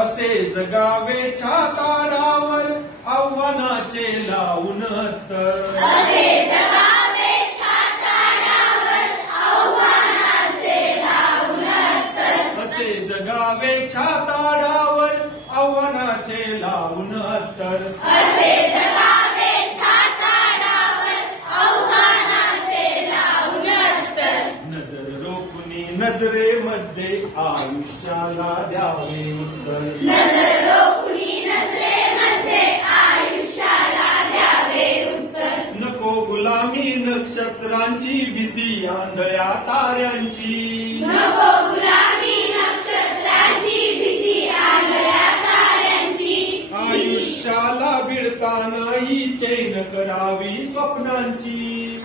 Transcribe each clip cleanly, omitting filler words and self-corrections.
असे जगावे छाताडावर आव्हानाचे लावून तर असे जगावे छाताडावर आव्हानाचे लावून तर असे जगावे छाताडावर आव्हानाचे लावून तर असे जगावे छाताडावर आव्हानाचे लावून तर नजर रोखुनी नजरेमध्ये आयुष्याला द्यावे उत्तर नजर रोखुनी नजरेमध्ये आयुष्याला द्यावे उत्तर नको गुलामी नक्षत्रांची भीती आंधळ्या ताऱ्यांची नको गुलामी नक्षत्राची भीती आंधळ्या ताऱ्यांची आयुष्याला भिडतानाही चैन करावी स्वप्नांची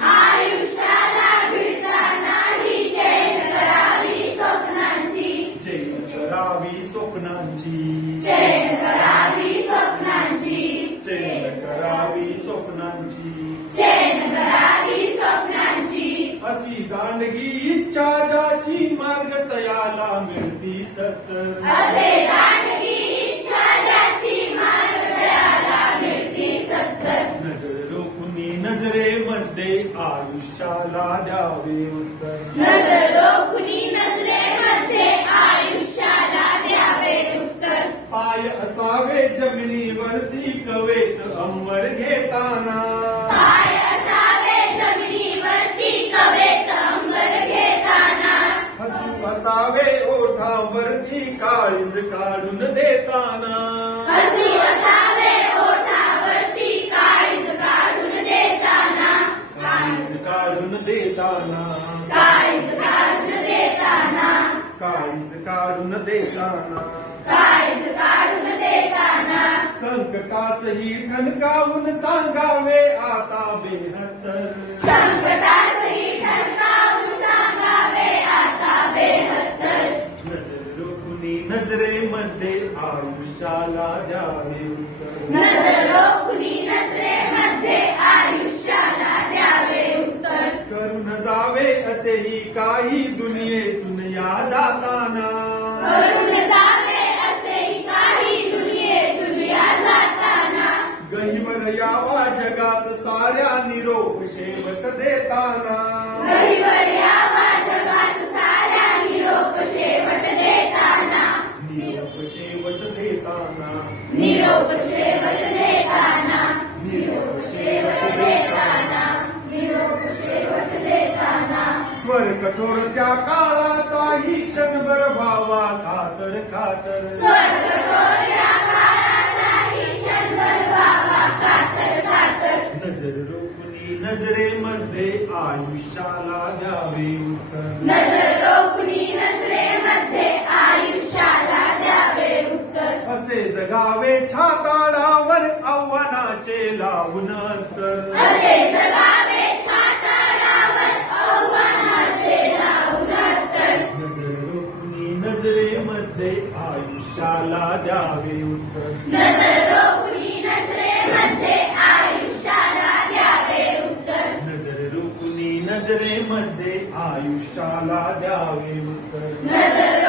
आयुष्याला भिडतानाही चैन करावी स्वप्नांची चैन करावी स्वप्नांची चैन करावी स्वप्नांची चैन करावी स्वप्नांची चैन करावी स्वप्नांची अशी दांडगी इच्छा ज्याची मार्ग तयाला मिळती सत्तर असे दांडगी इच्छा ज्याची मार्ग तयाला मिळती सत्तर नजर रोखुनी नजरेमध्ये आयुष्याला द्यावे उत्तर नजर रोखुनी नजरेमध्ये आयुष्याला द्यावे उत्तर पाय असावे जमिनीवरती कवेत अंबर घेताना पाय असावे जमिनीवरती कवेत अंबर घेताना हसू असावे ओठावरती काळीज काढून देताना हसू असावे ओठावरती काळीज काढून देताना काळीज काढून देताना काळीज काढून देताना काळीज काढून देताना काळीज काढून देताना संकटासही ठणकावून सांगावे आता बेहत्तर संकटासही ठणकावून सांगावे आता बेहत्तर नजर रोखुनी नजरेमध्ये आयुष्याला द्यावे उत्तर नजर रोखुनी नजरेमध्ये आयुष्याला द्यावे उत्तर करून जावे असेही काही दुनियेतून या जाताना करून जावे असेही काही दुनियेतून या जाताना गहिवर यावा जगास साऱ्या निरोप शेवट देताना गरीवर यावा जगास साऱ्या निरोप शेवट देताना निरोप शेवट देताना निरोप शेवट देताना निरोप शेवट देताना निरोप शेवट देताना स्वर कठोर त्या काळाचाही क्षणभर व्हावा खातर खातर स्वर्ग टोऱ्या काळाचाही क्षणभर व्हावा कातर कातर नजर रोखुनी नजरेमध्ये आयुष्याला द्यावे उत्तर नजर रोखुनी नजरेमध्ये आयुष्याला द्यावे उत्तर असे जगावे छाताडावर आव्हानाचे लावून तर असे जगावे छाताडावर आव्हानाचे लावून तर नजर रोखुनी नजरेमध्ये आयुष्याला द्यावे उत्तर नजर रोखुनी नजरेमध्ये आयुष्याला द्यावे उत्तर नजर रोखुनी नजरेमध्ये आयुष्याला द्यावे उत्तर नजर